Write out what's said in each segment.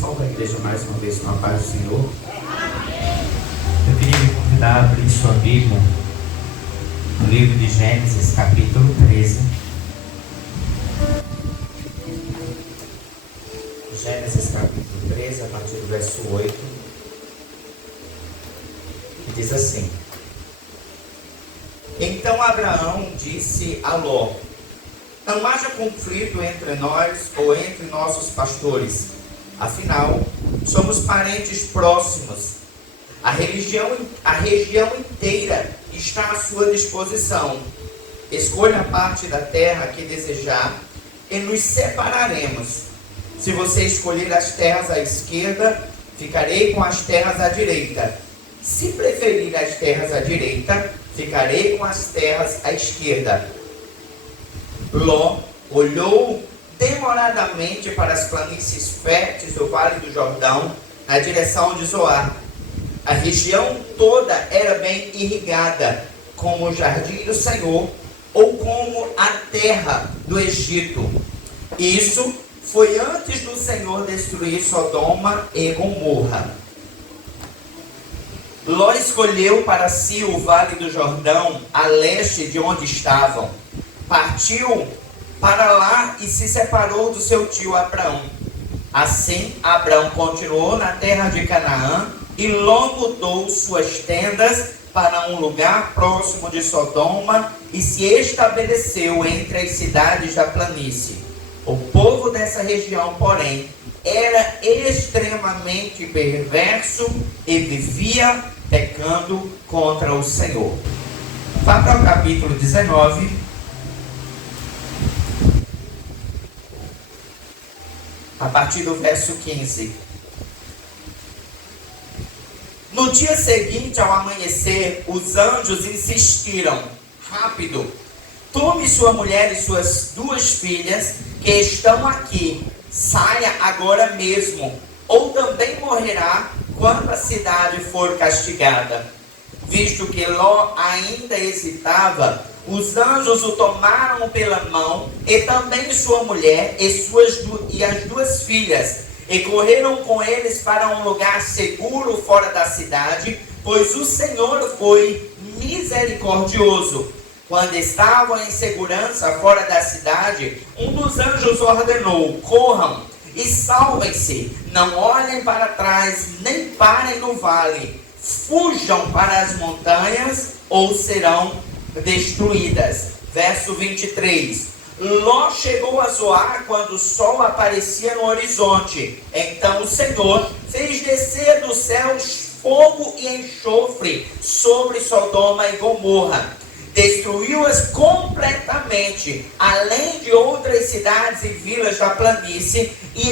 Salve a igreja mais uma vez com a paz do Senhor. Eu queria me convidar a abrir sua Bíblia no livro de Gênesis, capítulo 13. Gênesis, capítulo 13, a partir do verso 8. Que diz assim: Então Abraão disse a Ló: Não haja conflito entre nós ou entre nossos pastores. Afinal, somos parentes próximos. A região inteira está à sua disposição. Escolha a parte da terra que desejar e nos separaremos. Se você escolher as terras à esquerda, ficarei com as terras à direita. Se preferir as terras à direita, ficarei com as terras à esquerda. Ló olhou demoradamente para as planícies férteis do Vale do Jordão, na direção de Zoar. A região toda era bem irrigada, como o jardim do Senhor, ou como a terra do Egito. Isso foi antes do Senhor destruir Sodoma e Gomorra. Ló escolheu para si o Vale do Jordão, a leste de onde estavam. Partiu para lá e se separou do seu tio Abraão. Assim, Abraão continuou na terra de Canaã e Ló mudou suas tendas para um lugar próximo de Sodoma e se estabeleceu entre as cidades da planície. O povo dessa região, porém, era extremamente perverso e vivia pecando contra o Senhor. Vá para o capítulo 19. A partir do verso 15. No dia seguinte, ao amanhecer, os anjos insistiram: Rápido, tome sua mulher e suas 2 filhas que estão aqui. Saia agora mesmo, ou também morrerá quando a cidade for castigada. Visto que Ló ainda hesitava, os anjos o tomaram pela mão, e também sua mulher e as 2 filhas, e correram com eles para um lugar seguro fora da cidade, pois o Senhor foi misericordioso. Quando estavam em segurança fora da cidade, um dos anjos ordenou: Corram e salvem-se, não olhem para trás, nem parem no vale, fujam para as montanhas ou serão destruídas. Verso 23. Ló chegou a Zoar quando o sol aparecia no horizonte. Então o Senhor fez descer dos céus fogo e enxofre sobre Sodoma e Gomorra. Destruiu-as completamente, além de outras cidades e vilas da planície, e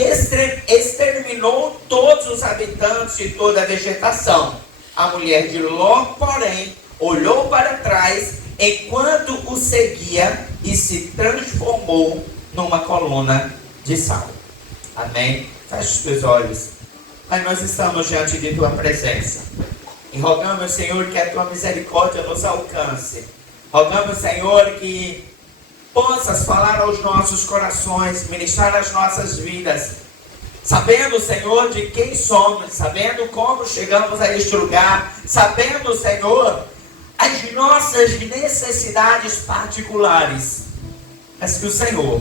exterminou todos os habitantes e toda a vegetação. A mulher de Ló, porém, olhou para trás enquanto o seguia e se transformou numa coluna de sal. Amém? Feche os teus olhos. Pai, nós estamos diante de tua presença e rogamos, Senhor, que a tua misericórdia nos alcance. Rogamos, Senhor, que possas falar aos nossos corações, ministrar as nossas vidas, sabendo, Senhor, de quem somos, sabendo como chegamos a este lugar, sabendo, Senhor, as nossas necessidades particulares, mas que o Senhor,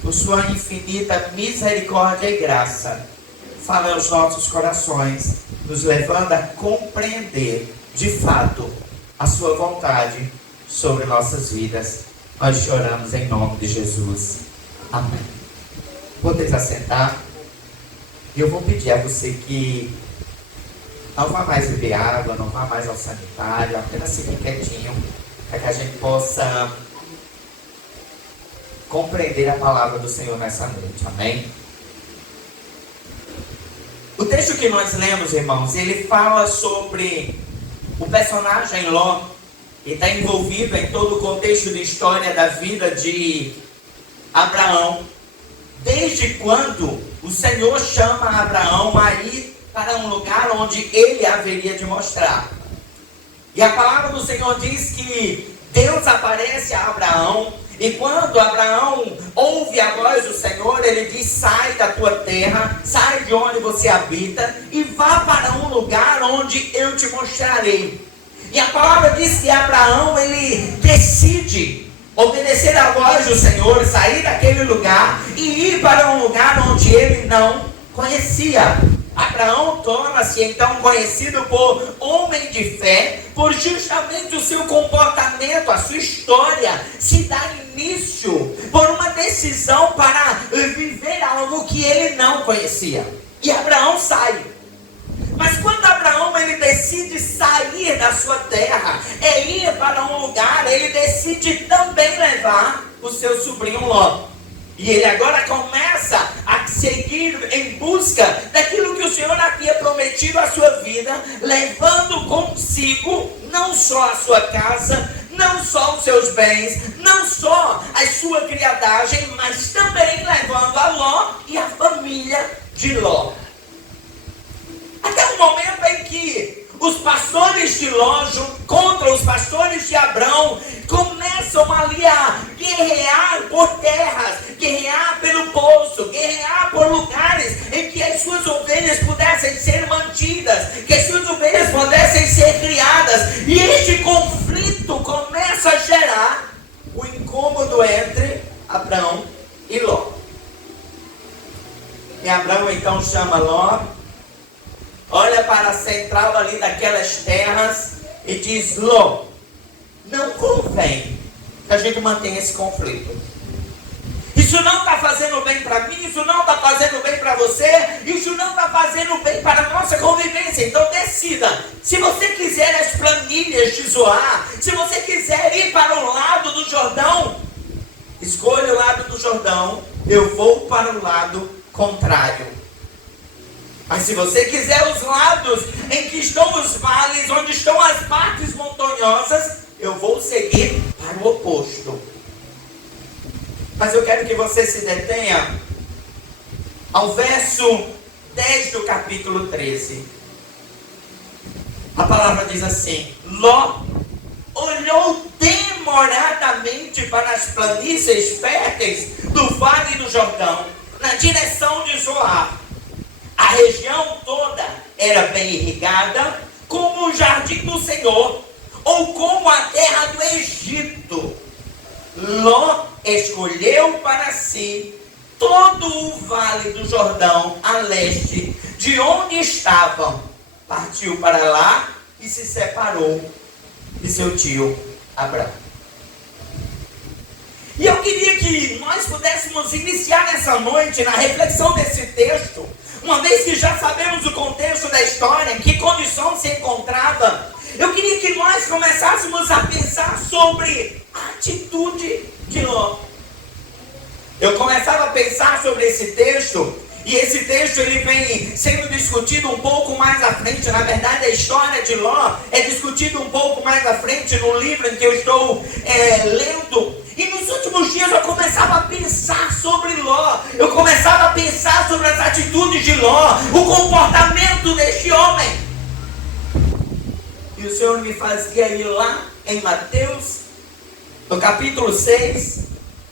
por sua infinita misericórdia e graça, fala aos nossos corações, nos levando a compreender, de fato, a sua vontade sobre nossas vidas. Nós te oramos em nome de Jesus. Amém. Podeis assentar. Eu vou pedir a você que não vá mais beber água, não vá mais ao sanitário, apenas fique quietinho, para que a gente possa compreender a palavra do Senhor nessa noite. Amém? O texto que nós lemos, irmãos, ele fala sobre o personagem Ló, e está envolvido em todo o contexto de história da vida de Abraão. Desde quando o Senhor chama Abraão a ir para um lugar onde ele haveria de mostrar. E a palavra do Senhor diz que Deus Deus aparece a Abraão, e quando Abraão ouve a voz do Senhor, ele diz: sai da tua terra, sai de onde você habita, e vá para um lugar onde eu te mostrarei. E a palavra diz que Abraão, ele decide obedecer a voz do Senhor, sair daquele lugar e ir para um lugar onde ele não conhecia. Abraão torna-se então conhecido por homem de fé, por justamente o seu comportamento, a sua história se dá início por uma decisão para viver algo que ele não conhecia. E Abraão sai. Mas quando Abraão ele decide sair da sua terra, ir para um lugar, ele decide também levar o seu sobrinho Ló. E ele agora começa a seguir em busca daquilo que o Senhor havia prometido à sua vida, levando consigo não só a sua casa, não só os seus bens, não só a sua criadagem, mas também levando a Ló e a família de Ló. Até o momento em que os pastores de Ló contra os pastores de Abrão começam ali a guerrear por terras, guerrear pelo poço, guerrear por lugares em que as suas ovelhas pudessem ser mantidas, que as suas ovelhas pudessem ser criadas. E este conflito começa a gerar o incômodo entre Abrão e Ló. E Abrão então chama Ló, olha para a central ali daquelas terras e diz: Ló, não convém que a gente mantenha esse conflito. Isso não está fazendo bem para mim, isso não está fazendo bem para você, isso não está fazendo bem para a nossa convivência. Então decida. Se você quiser as planilhas de Zoar, se você quiser ir para o lado do Jordão, escolha o lado do Jordão, eu vou para o lado contrário. Mas se você quiser os lados em que estão os vales, onde estão as partes montanhosas, eu vou seguir para o oposto. Mas eu quero que você se detenha ao verso 10 do capítulo 13. A palavra diz assim: Ló olhou demoradamente para as planícies férteis do vale do Jordão, na direção de Zoar. A região toda era bem irrigada, como o jardim do Senhor, ou como a terra do Egito. Ló escolheu para si todo o vale do Jordão a leste, de onde estavam. Partiu para lá e se separou de seu tio Abrão. E eu queria que nós pudéssemos iniciar nessa noite na reflexão desse texto, uma vez que já sabemos o contexto da história, em que condição se encontrava. Eu queria que nós começássemos a pensar sobre a atitude de Ló. Eu começava a pensar sobre esse texto, e esse texto ele vem sendo discutido um pouco mais à frente. Na verdade, a história de Ló é discutida um pouco mais à frente no livro em que eu estou lendo. E nos últimos dias eu começava a pensar sobre Ló. Eu começava a pensar sobre as atitudes de Ló, o comportamento deste homem. E o Senhor me fazia ir lá em Mateus, no capítulo 6,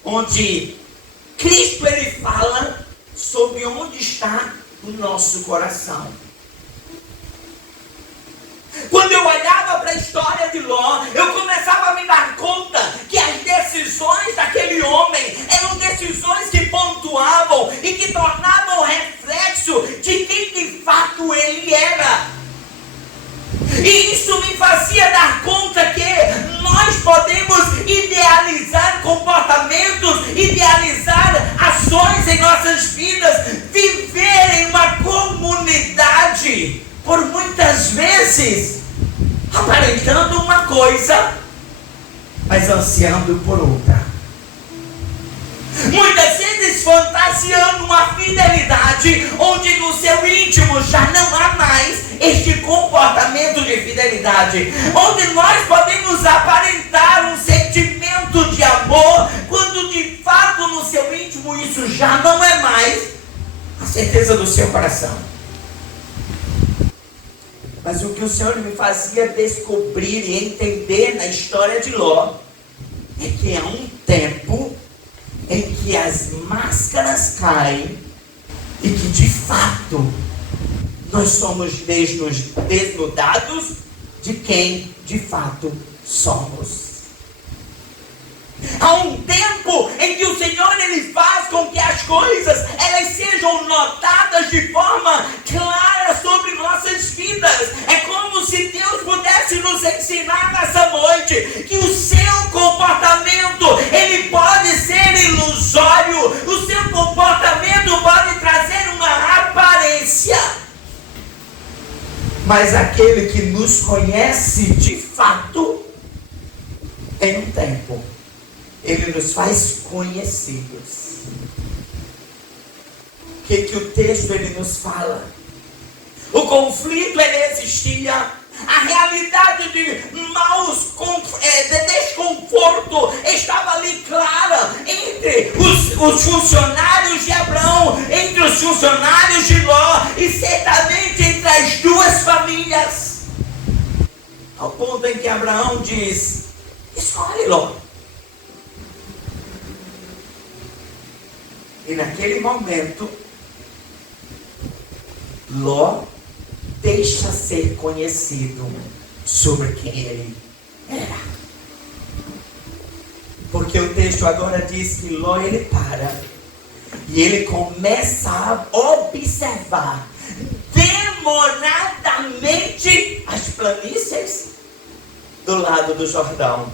onde Cristo ele fala sobre onde está o nosso coração. Quando eu olhava para a história de Ló, eu começava a me dar conta que as decisões daquele homem eram decisões que pontuavam e que tornavam reflexo de quem de fato ele era. E isso me fazia dar conta que nós podemos idealizar comportamentos, idealizar ações em nossas vidas, viver em uma comunidade, por muitas vezes aparentando uma coisa, mas ansiando por outra. Muitas vezes fantasiando uma fidelidade onde no seu íntimo já não há mais este comportamento de fidelidade, onde nós podemos aparentar um sentimento de amor, quando de fato no seu íntimo isso já não é mais a certeza do seu coração. Mas o que o Senhor me fazia descobrir e entender na história de Ló é que há um tempo em que as máscaras caem e que de fato nós somos desnudados de quem de fato somos. Há um tempo em que o Senhor ele faz com que as coisas elas sejam notadas de forma clara sobre nossas vidas. É como se Deus pudesse nos ensinar nessa noite que o seu comportamento ele pode ser ilusório, o seu comportamento pode trazer uma aparência, mas aquele que nos conhece de fato, em um tempo ele nos faz conhecidos. O que o texto ele nos fala? O conflito ele existia, a realidade de desconforto estava ali clara entre os funcionários de Abrão, entre os funcionários de Ló e certamente entre as duas famílias. Ao ponto em que Abraão diz: escolhe, Ló. E naquele momento, Ló deixa ser conhecido sobre quem ele era. Porque o texto agora diz que Ló ele para e ele começa a observar demoradamente as planícies do lado do Jordão.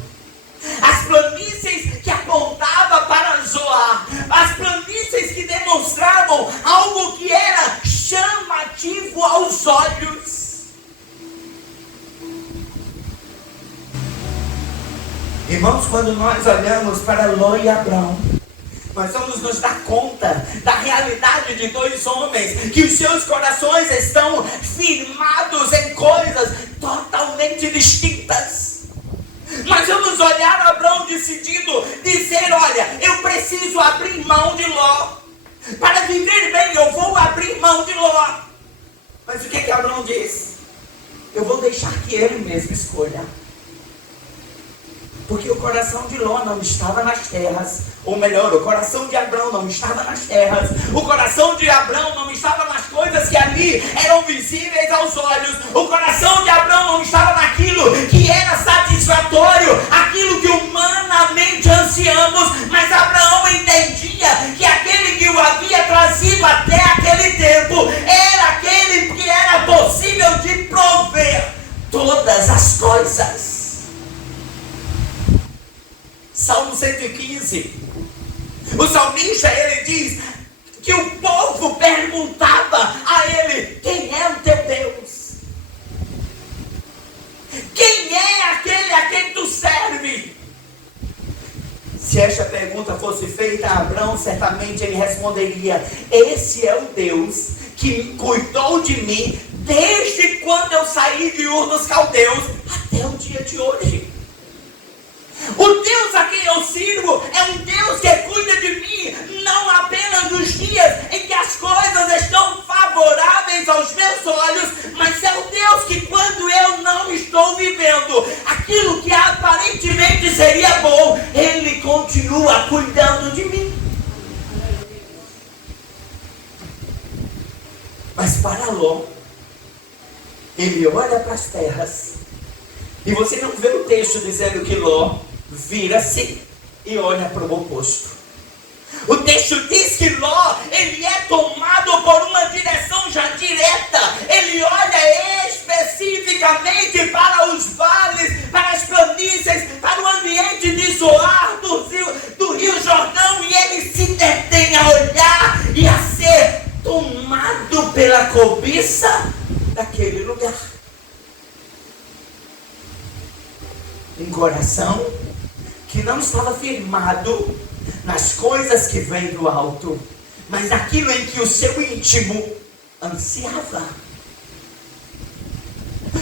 As planícies que apontavam para Zoar, as planícies que demonstravam algo que era chamativo aos olhos. Irmãos, quando nós olhamos para Ló e Abrão, nós vamos nos dar conta da realidade de dois homens que os seus corações estão firmados em coisas totalmente distintas. Nós vamos olhar Abrão decidido dizer: olha, eu preciso abrir mão de Ló. Para viver bem, eu vou abrir mão de Ló. Mas o que Abrão diz? Eu vou deixar que ele mesmo escolha. Porque o coração de Ló não estava nas terras. Ou melhor, o coração de Abrão não estava nas terras. O coração de Abrão não estava nas coisas que ali eram visíveis aos olhos. O coração de Abrão não estava naquilo que era satisfatório, aquilo que humanamente ansiamos. Mas Abraão entendia que aquele que o havia trazido até aquele tempo era aquele que era possível de prover todas as coisas. Salmo 115, o salmista ele diz que o povo perguntava a ele: quem é o teu Deus? Quem é aquele a quem tu serve? Se esta pergunta fosse feita a Abrão, certamente ele responderia: esse é o Deus que cuidou de mim desde quando eu saí de Ur dos Caldeus até o dia de hoje. O Deus a quem eu sirvo é um Deus que cuida de mim, não apenas nos dias em que as coisas estão favoráveis aos meus olhos, mas é o Deus que quando eu não estou vivendo aquilo que aparentemente seria bom, Ele continua cuidando de mim. Mas para Ló, ele olha para as terras, e você não vê o texto dizendo que Ló vira-se e olha para o oposto. O texto diz que Ló, ele é tomado por uma direção já direta. Ele olha especificamente para os vales, para as planícies, para o ambiente de Zoar, do rio Jordão, e ele se detém a olhar e a ser tomado pela cobiça daquele lugar. Um coração que não estava firmado nas coisas que vêm do alto, mas naquilo em que o seu íntimo ansiava.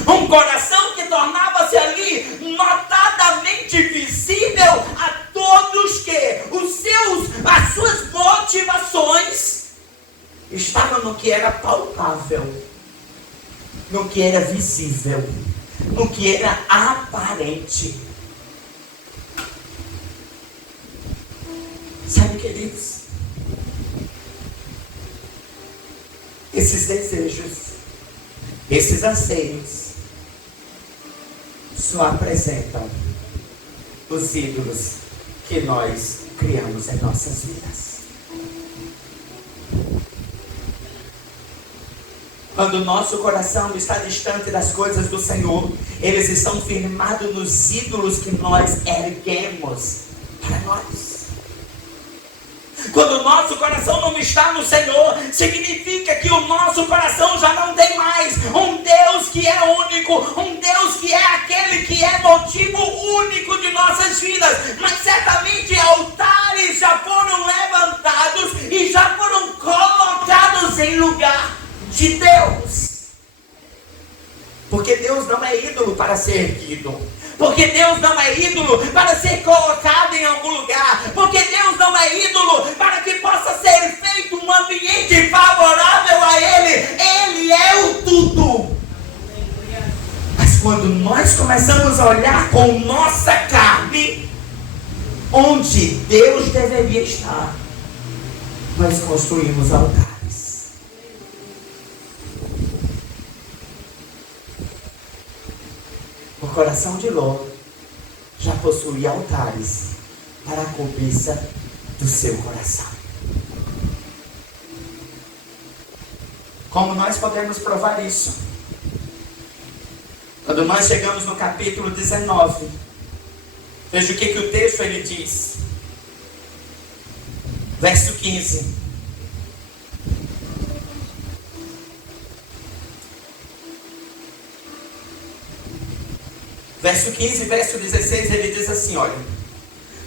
Um coração que tornava-se ali notadamente visível a todos que as suas motivações estavam no que era palpável, no que era visível, no que era aparente. queridos, esses desejos, esses anseios, só apresentam os ídolos que nós criamos em nossas vidas. Quando o nosso coração está distante das coisas do Senhor, eles estão firmados nos ídolos que nós erguemos para nós. Quando o nosso coração não está no Senhor, significa que o nosso coração já não tem mais um Deus que é único, um Deus que é aquele que é motivo único de nossas vidas. Mas certamente altares já foram levantados e já foram colocados em lugar de Deus. Porque Deus não é ídolo para ser erguido. Porque Deus não é ídolo para ser colocado em algum lugar. Porque Deus não é ídolo para que possa ser feito um ambiente favorável a Ele. Ele é o tudo. Mas quando nós começamos a olhar com nossa carne, onde Deus deveria estar, nós construímos altares. O coração de Ló já possuía altares para a cobiça do seu coração. Como nós podemos provar isso? Quando nós chegamos no capítulo 19, veja o que o texto ele diz. Verso 15. Verso 15, verso 16, ele diz assim, olha.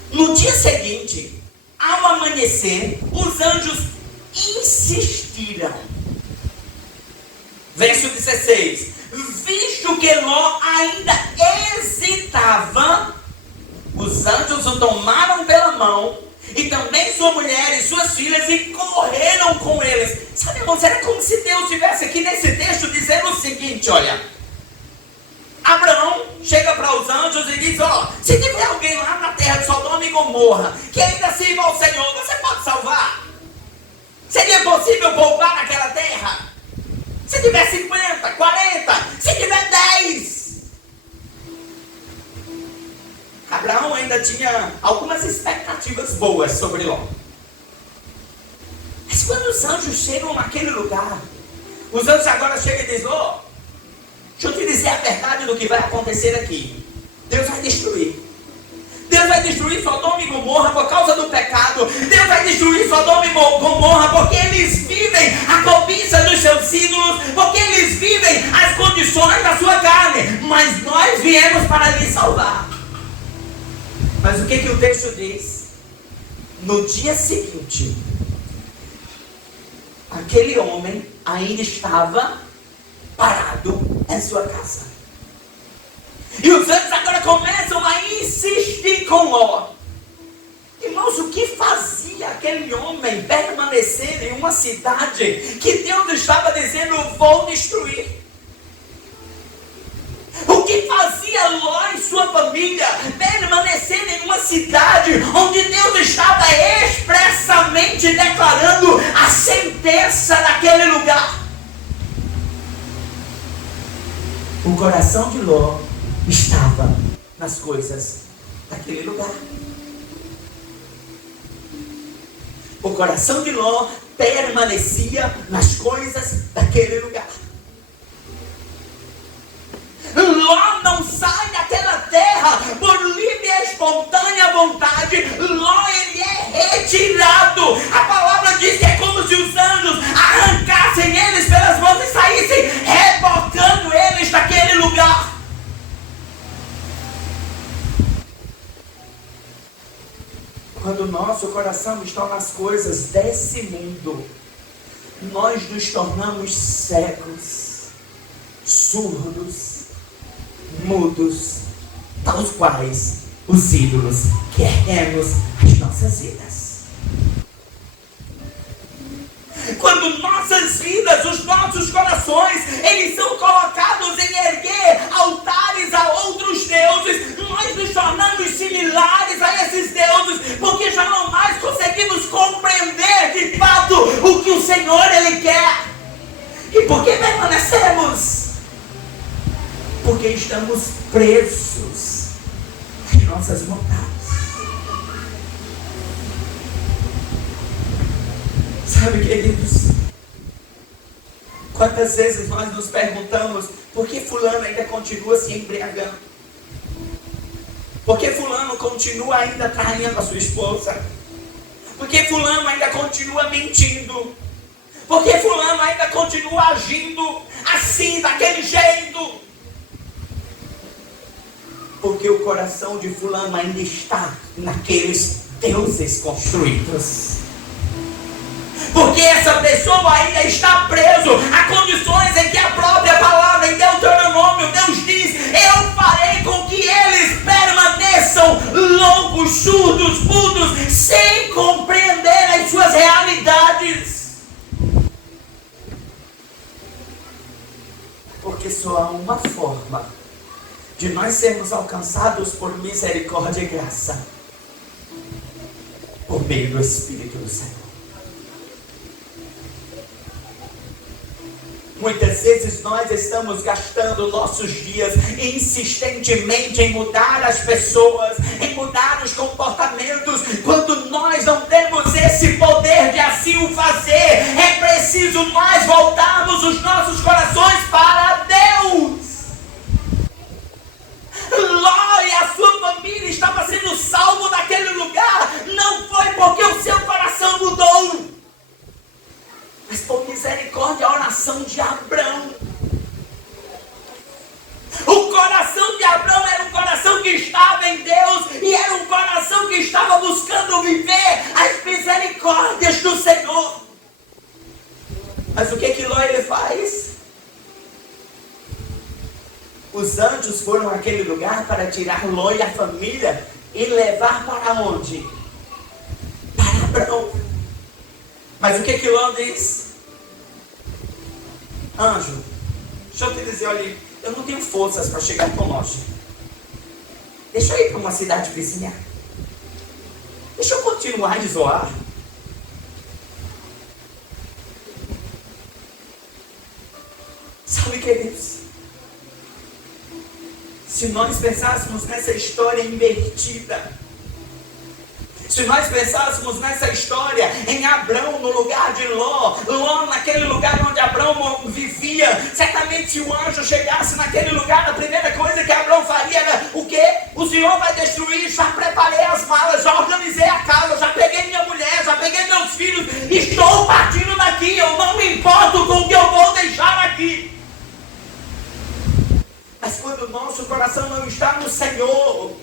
No dia seguinte, ao amanhecer, os anjos insistiram. Verso 16. Visto que Ló ainda hesitava, os anjos o tomaram pela mão, e também sua mulher e suas filhas, e correram com eles. Sabe, irmãos, era como se Deus estivesse aqui nesse texto dizendo o seguinte, olha. Abraão chega para os anjos e diz, se tiver alguém lá na terra de Sodoma e Gomorra que ainda sirva ao Senhor, você pode salvar? Seria possível poupar naquela terra? Se tiver 50, 40, se tiver 10. Abraão ainda tinha algumas expectativas boas sobre Ló. Mas quando os anjos chegam naquele lugar, os anjos agora chegam e dizem, deixa eu te dizer a verdade do que vai acontecer aqui. Deus vai destruir. Deus vai destruir Sodoma e Gomorra por causa do pecado. Deus vai destruir Sodoma e Gomorra porque eles vivem a cobiça dos seus ídolos, porque eles vivem as condições da sua carne. Mas nós viemos para lhe salvar. Mas o que o texto diz? No dia seguinte, aquele homem ainda estava parado em sua casa. E os anjos agora começam a insistir com Ló. Irmãos, o que fazia aquele homem permanecer em uma cidade que Deus estava dizendo, vou destruir? O que fazia Ló e sua família permanecer em uma cidade onde Deus estava expressamente declarando a sentença daquele lugar? O coração de Ló estava nas coisas daquele lugar. O coração de Ló permanecia nas coisas daquele lugar. Ló não sai daquela terra por livre e espontânea vontade. Ló, ele é retirado. A palavra diz que é como se os anjos arrancassem eles pelas mãos e saíssem rebocando eles daquele lugar. Quando o nosso coração está nas coisas desse mundo, nós nos tornamos cegos, surdos, mudos, tais quais os ídolos que erguemos as nossas vidas. Quando nossas vidas, os nossos corações, eles são colocados em erguer altares a outros deuses, nós nos tornamos similares a esses deuses, porque já não mais conseguimos Senhor, Ele quer. E por que permanecemos? Porque estamos presos em nossas vontades. Sabe, queridos, quantas vezes nós nos perguntamos por que fulano ainda continua se embriagando? Por que fulano continua ainda traindo a sua esposa? Por que fulano ainda continua mentindo? Por que fulano ainda continua agindo assim, daquele jeito? Porque o coração de fulano ainda está naqueles deuses construídos. Porque essa pessoa ainda está preso a condições em que a própria palavra em Deuteronômio, Deus diz: eu farei com que eles permaneçam loucos, surdos, mudos, sem compreender as suas realidades. Porque só há uma forma de nós sermos alcançados por misericórdia e graça: por meio do Espírito do Senhor. Muitas vezes nós estamos gastando nossos dias insistentemente em mudar as pessoas, em mudar os comportamentos, quando nós não temos esse poder de assim o fazer. É preciso nós voltarmos os nossos corações para Deus. Ló e a sua família estavam sendo salvos naquele lugar, não foi porque o seu coração mudou, mas por misericórdia, a oração de Abrão. O coração de Abrão era um coração que estava em Deus, e era um coração que estava buscando viver as misericórdias do Senhor. Mas o que Ló ele faz? Os anjos foram àquele lugar para tirar Ló e a família e levar para onde? Para Abrão. Mas o que Ló diz? Anjo, deixa eu te dizer, olha, eu não tenho forças para chegar tão longe. Deixa eu ir para uma cidade vizinha. Deixa eu continuar a zoar. Sabe, queridos, se nós pensássemos nessa história invertida, se nós pensássemos nessa história em Abrão no lugar de Ló, Ló naquele lugar onde Abrão vivia, certamente se o anjo chegasse naquele lugar, a primeira coisa que Abrão faria era o quê? O Senhor vai destruir, já preparei as malas, já organizei a casa, já peguei minha mulher, já peguei meus filhos, estou partindo daqui, eu não me importo com o que eu vou deixar aqui. Mas quando o nosso coração não está no Senhor,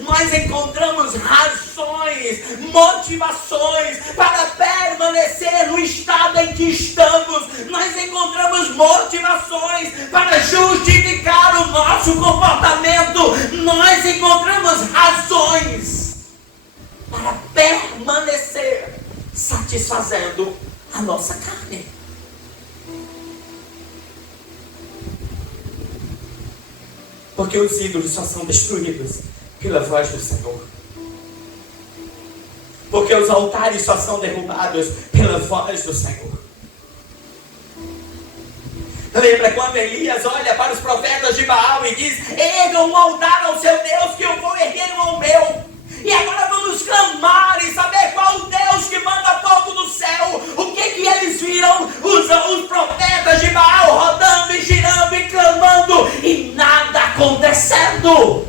nós encontramos razões, motivações para permanecer no estado em que estamos. Nós encontramos motivações para justificar o nosso comportamento. Nós encontramos razões para permanecer satisfazendo a nossa carne. Porque os ídolos só são destruídos pela voz do Senhor. Porque os altares só são derrubados pela voz do Senhor. Lembra quando Elias olha para os profetas de Baal e diz: ergam um altar ao seu Deus, que eu vou erguer um ao meu. E agora vamos clamar e saber qual o Deus que manda fogo do céu. O que eles viram? Os profetas de Baal rodando e girando e clamando, e nada acontecendo.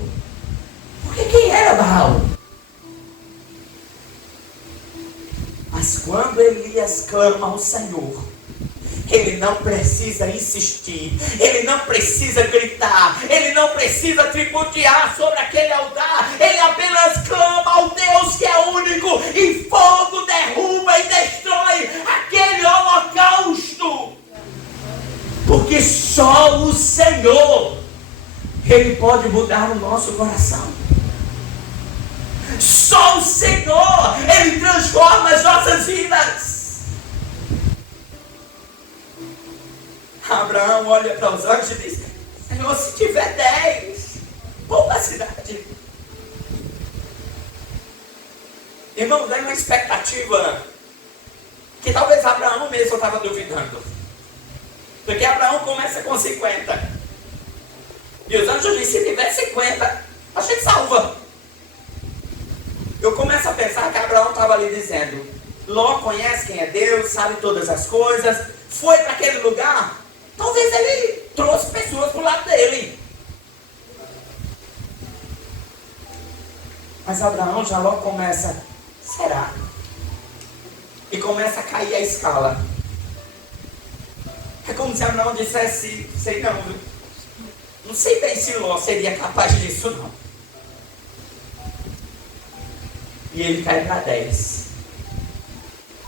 Porque quem era Baal? Mas quando Elias clama ao Senhor, ele não precisa insistir, ele não precisa gritar, ele não precisa tripudiar sobre aquele altar, ele apenas clama ao Deus que é único, e fogo derruba e destrói aquele holocausto. Porque só o Senhor, Ele pode mudar o nosso coração. Só o Senhor, Ele transforma as nossas vidas. Abraão olha para os anjos e diz: Senhor, se tiver 10, poupa a cidade. Irmãos, é uma expectativa que talvez Abraão mesmo estava duvidando. Porque Abraão começa com 50. E os anjos dizem, se tiver 50, a gente salva. Eu começo a pensar que Abraão estava ali dizendo, Ló conhece quem é Deus, sabe todas as coisas, foi para aquele lugar, talvez ele trouxe pessoas para o lado dele. Mas Abraão já logo começa, será? E começa a cair a escala. É como se Abraão dissesse, sei não, viu? Não sei bem se Ló seria capaz disso não. E ele cai para 10.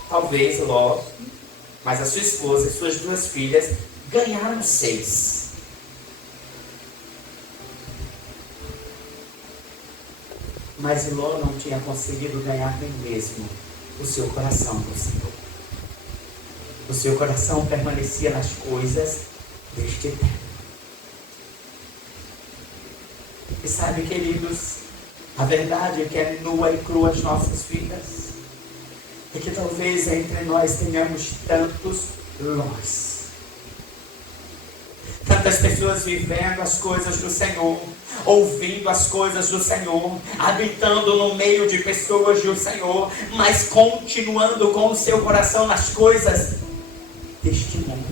Talvez Ló, mas a sua esposa e suas 2 filhas ganharam 6. Mas Ló não tinha conseguido ganhar nem mesmo o seu coração do Senhor. O seu coração permanecia nas coisas deste tempo. E sabe, queridos, a verdade é que é nua e crua as nossas vidas. E que talvez entre nós tenhamos tantos Lós. Tantas pessoas vivendo as coisas do Senhor, ouvindo as coisas do Senhor, habitando no meio de pessoas do Senhor, mas continuando com o seu coração nas coisas deste mundo.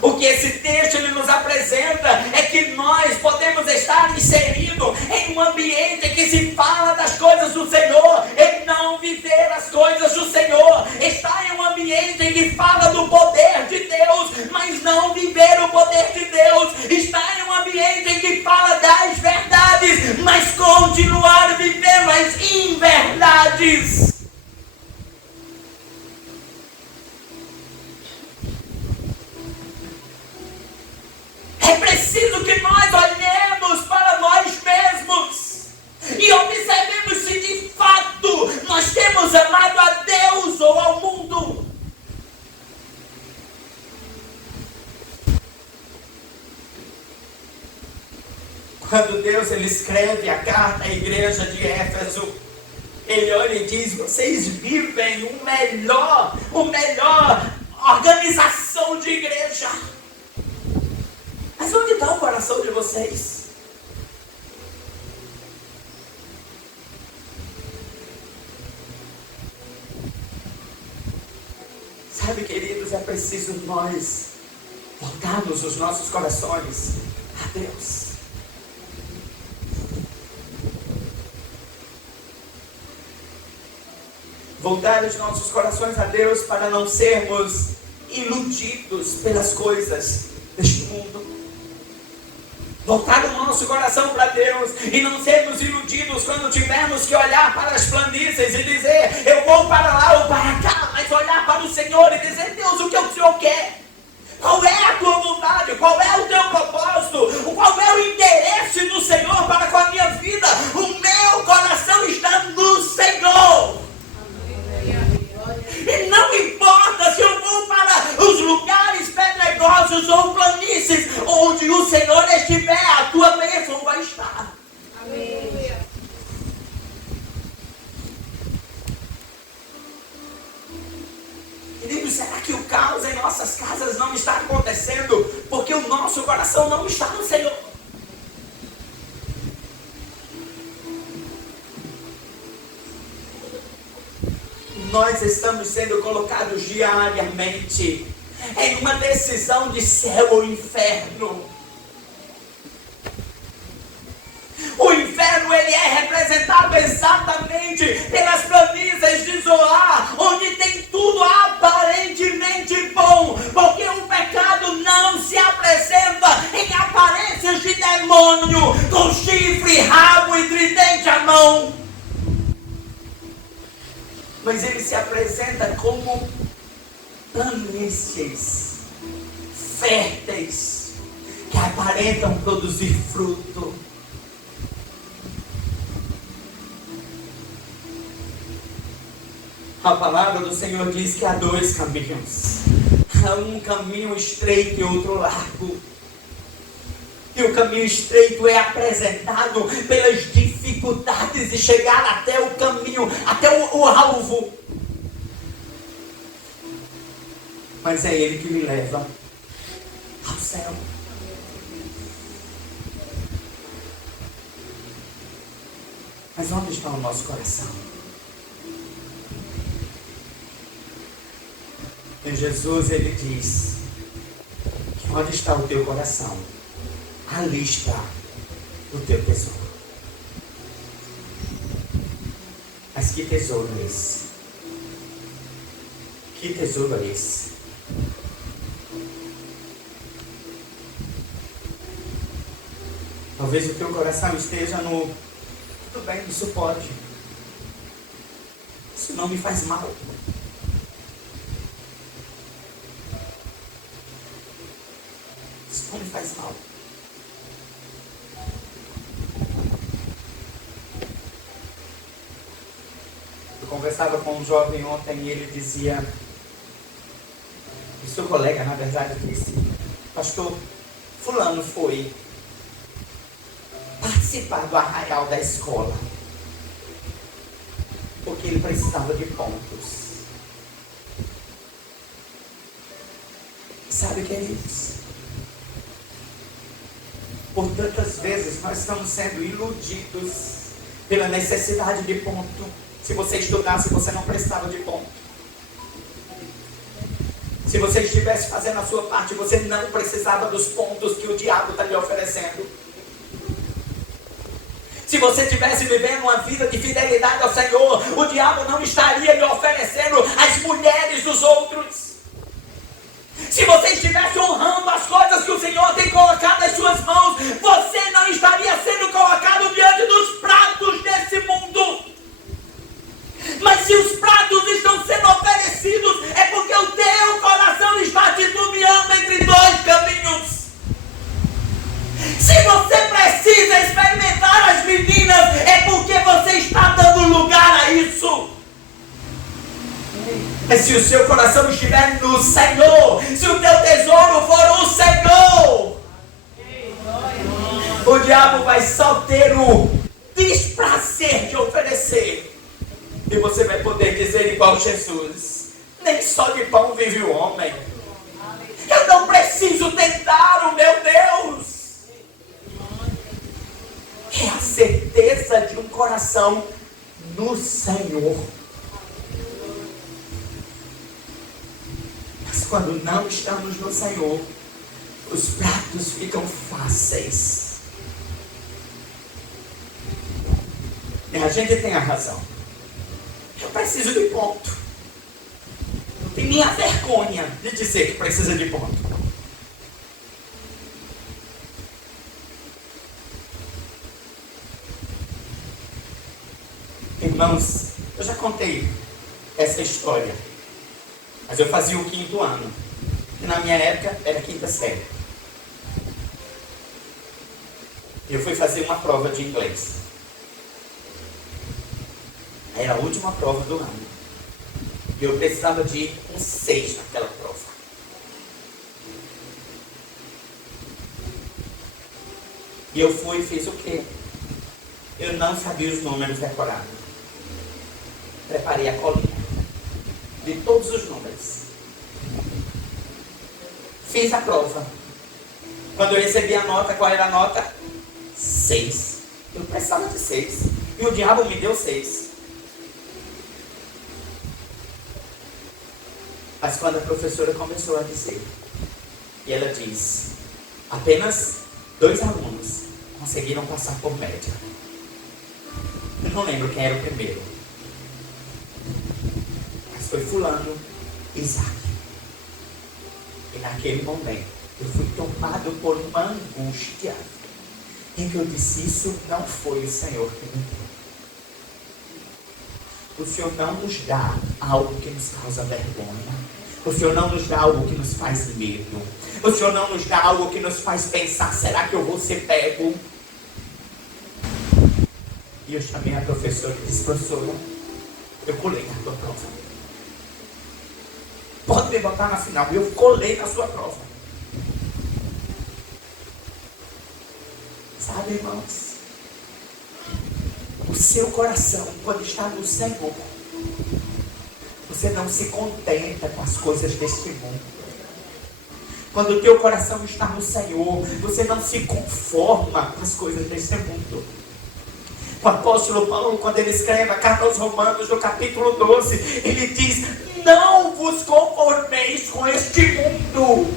O que esse texto ele nos apresenta é que nós podemos estar inseridos em um ambiente que se fala das coisas do Senhor e não viver as coisas do Senhor. Está em um ambiente que fala do poder de Deus, mas não viver o poder de Deus. Está em um ambiente que fala das verdades, mas continuar vivendo as inverdades. É preciso que nós olhemos para nós mesmos e observemos se de fato nós temos amado a Deus ou ao mundo. Quando Deus ele escreve a carta à igreja de Éfeso, ele olha e diz, vocês vivem o melhor organização de igreja. Mas onde está o coração de vocês? Sabe, queridos, é preciso nós voltarmos os nossos corações a Deus. Voltar os nossos corações a Deus para não sermos iludidos pelas coisas deste mundo. Voltar o nosso coração para Deus e não sermos iludidos quando tivermos que olhar para as planícies e dizer, eu vou para lá ou para cá, mas olhar para o Senhor e dizer, Deus, o que o Senhor quer? Qual é a tua vontade? Qual é o teu propósito? Qual é o interesse do Senhor para com a minha vida? O meu coração está no Senhor. E não importa se eu vou para os lugares pedregosos ou planícies, onde o Senhor estiver, a tua bênção vai estar. Amém. Queridos, será que o caos em nossas casas não está acontecendo porque o nosso coração não está no Senhor? Nós estamos sendo colocados diariamente em uma decisão de céu ou inferno. O inferno ele é representado exatamente pelas planícies de Zoar, onde tem tudo aparentemente bom, porque o pecado não se apresenta em aparências de demônio, com chifre, rabo e tridente à mão. Mas ele se apresenta como planícies férteis que aparentam produzir fruto. A palavra do Senhor diz que há 2 caminhos. Há um caminho estreito e outro largo. E o caminho estreito é apresentado pelas dificuldades de chegar até o caminho, até o alvo. mas é Ele que lhe leva ao céu. Mas onde está o nosso coração? E Jesus, Ele diz que onde está o teu coração, ali está o teu tesouro. Mas que tesouro é esse? Que tesouro é esse? Talvez o teu coração esteja no: tudo bem, isso pode. Isso não me faz mal. Isso não me faz mal. Eu conversava com um jovem ontem e ele dizia, o seu colega, na verdade, disse: pastor, fulano foi participar do arraial da escola porque ele precisava de pontos. Sabe o que é isso? Por tantas vezes nós estamos sendo iludidos pela necessidade de ponto. Se você estudasse, você não precisava de ponto. Se você estivesse fazendo a sua parte, você não precisava dos pontos que o diabo está lhe oferecendo. Se você estivesse vivendo uma vida de fidelidade ao Senhor, o diabo não estaria lhe oferecendo as mulheres dos outros. Se você estivesse honrando as coisas que o Senhor tem colocado nas suas mãos, você não estaria sendo colocado diante dos pratos desse mundo. Mas se os pratos estão sendo oferecidos, é porque o teu coração está titubeando entre dois caminhos. Se você precisa experimentar as meninas, é porque você está dando lugar a isso. Mas se o seu coração estiver no Senhor, se o teu tesouro for o Senhor, o diabo vai só ter o desprazer de oferecer. E você vai poder dizer igual Jesus: nem só de pão vive o homem. Eu não preciso tentar o meu Deus. É a certeza de um coração no Senhor. Mas quando não estamos no Senhor, os pratos ficam fáceis. E a gente tem a razão. Eu preciso de ponto. Não tem nem a vergonha de dizer que precisa de ponto. Irmãos, eu já contei essa história, mas eu fazia o 5º ano. E na minha época era a 5ª série. Eu fui fazer uma prova de inglês. Era a última prova do ano. E eu precisava de um 6 naquela prova. E eu fui e fiz o quê? Eu não sabia os números decorados. Preparei a colinha de todos os números. Fiz a prova. Quando eu recebi a nota, qual era a nota? 6. Eu precisava de 6. E o diabo me deu 6. Mas quando a professora começou a dizer, e ela diz, apenas 2 alunos conseguiram passar por média. Eu não lembro quem era o primeiro. Mas foi fulano, Isaac. E naquele momento, eu fui tomado por uma angústia, em que eu disse, isso não foi o Senhor que me deu. O Senhor não nos dá algo que nos causa vergonha. O Senhor não nos dá algo que nos faz medo. O Senhor não nos dá algo que nos faz pensar, será que eu vou ser pego? E eu chamei a professora e disse, professora, eu colei na tua prova. Pode me botar na final, eu colei na sua prova. Sabe, irmãos? O seu coração, quando está no Senhor, você não se contenta com as coisas deste mundo. Quando o teu coração está no Senhor, você não se conforma com as coisas desse mundo. O apóstolo Paulo, quando ele escreve a carta aos Romanos, no capítulo 12, ele diz: não vos conformeis com este mundo.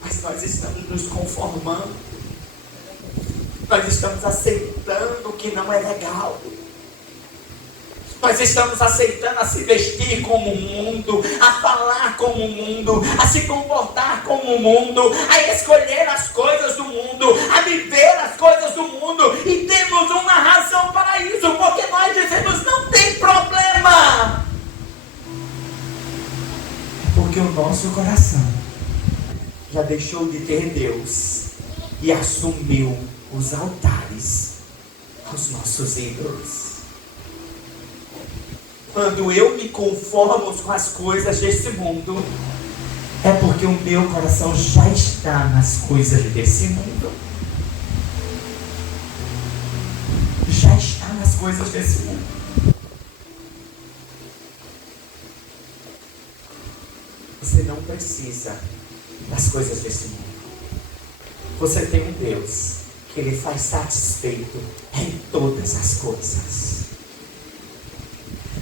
Mas nós estamos nos conformando. Nós estamos aceitando o que não é legal. Nós estamos aceitando a se vestir como o mundo, a falar como o mundo, a se comportar como o mundo, a escolher as coisas do mundo, a viver as coisas do mundo. E temos uma razão para isso, porque nós dizemos: não tem problema. Porque o nosso coração já deixou de ter Deus e assumiu os altares aos nossos ídolos. Quando eu me conformo com as coisas desse mundo, é porque o meu coração já está nas coisas desse mundo. Já está nas coisas desse mundo. Você não precisa das coisas desse mundo. Você tem um Deus que Ele faz satisfeito em todas as coisas.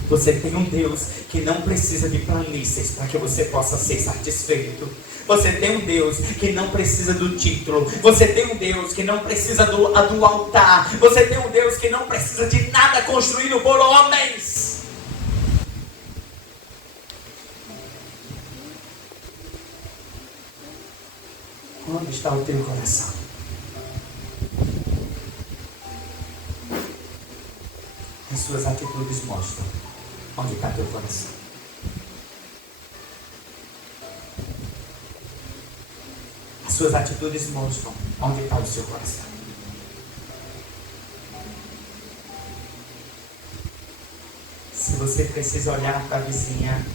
Você tem um Deus que não precisa de planícies para que você possa ser satisfeito. Você tem um Deus que não precisa do título. Você tem um Deus que não precisa do altar. Você tem um Deus que não precisa de nada construído por homens. Onde está o teu coração? As suas atitudes mostram onde está teu coração. As suas atitudes mostram onde está o seu coração. Se você precisa olhar para a vizinha,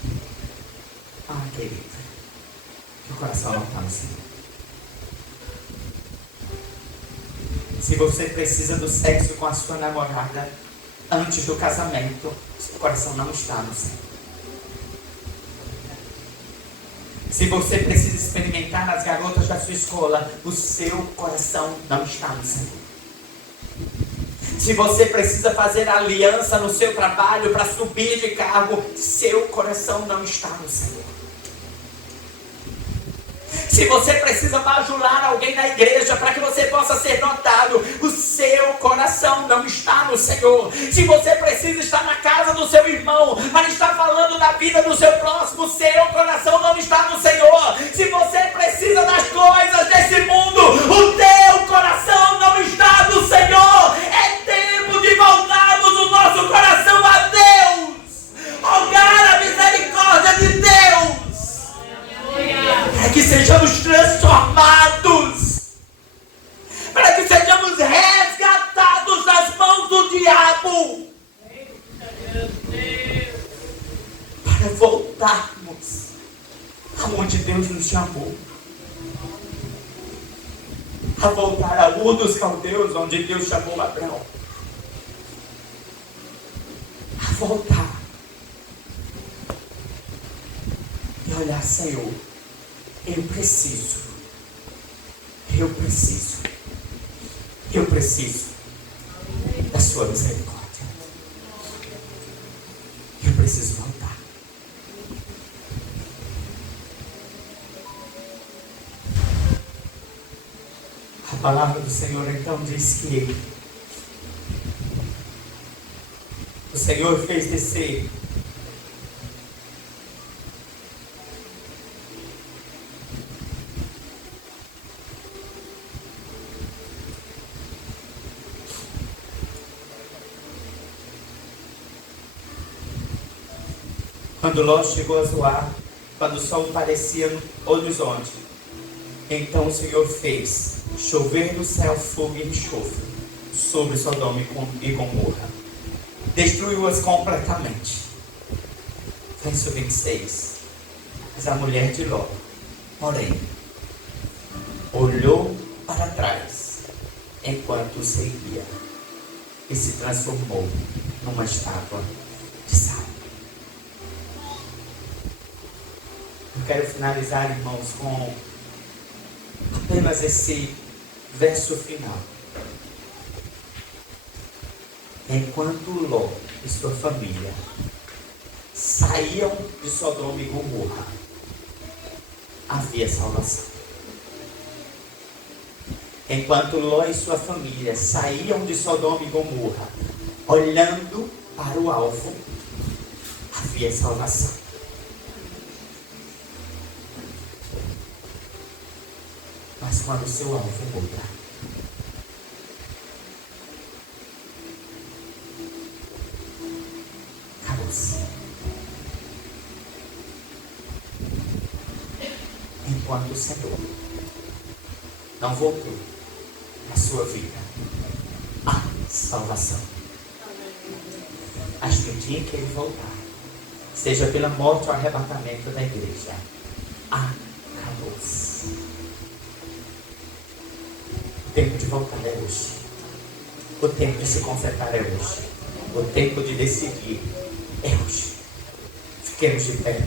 querida, teu coração não está no Senhor. Se você precisa do sexo com a sua namorada antes do casamento, seu coração não está no Senhor. Se você precisa experimentar nas garotas da sua escola, o seu coração não está no Senhor. Se você precisa fazer aliança no seu trabalho para subir de cargo, seu coração não está no Senhor. Se você precisa bajular alguém na igreja para que você possa ser notado, o seu coração não está no Senhor. Se você precisa estar na casa do seu irmão para estar falando da vida do seu próximo, o seu coração não está no Senhor. Se você precisa das coisas desse mundo, o teu coração não está no Senhor. É tempo de voltarmos o nosso coração a Deus, rogar a misericórdia de Deus, para que sejamos transformados, para que sejamos resgatados das mãos do diabo, para voltarmos aonde Deus nos chamou, a voltar a Ur dos Caldeus, onde Deus chamou Abraão, a voltar e olhar: Senhor, eu preciso da sua misericórdia. Eu preciso voltar. A palavra do Senhor então diz que o Senhor fez descer quando Ló chegou a Zoar, quando o sol parecia no horizonte. Então o Senhor fez chover do céu fogo e enxofre sobre Sodoma e Gomorra. Destruiu-as completamente. Verso 26. Mas a mulher de Ló, porém, olhou para trás enquanto seguia e se transformou numa estátua de sal. Eu quero finalizar, irmãos, com apenas esse verso final. Enquanto Ló e sua família saíam de Sodoma e Gomorra, havia salvação. Enquanto Ló e sua família saíam de Sodoma e Gomorra, olhando para o alvo, havia salvação. Mas quando o seu alvo muda, acabou-se. Enquanto o Senhor não voltou na sua vida, há salvação. Mas no dia que Ele voltar, seja pela morte ou arrebatamento da igreja, acabou-se. O tempo de voltar é hoje. O tempo de se consertar é hoje. O tempo de decidir é hoje. Fiquemos de pé.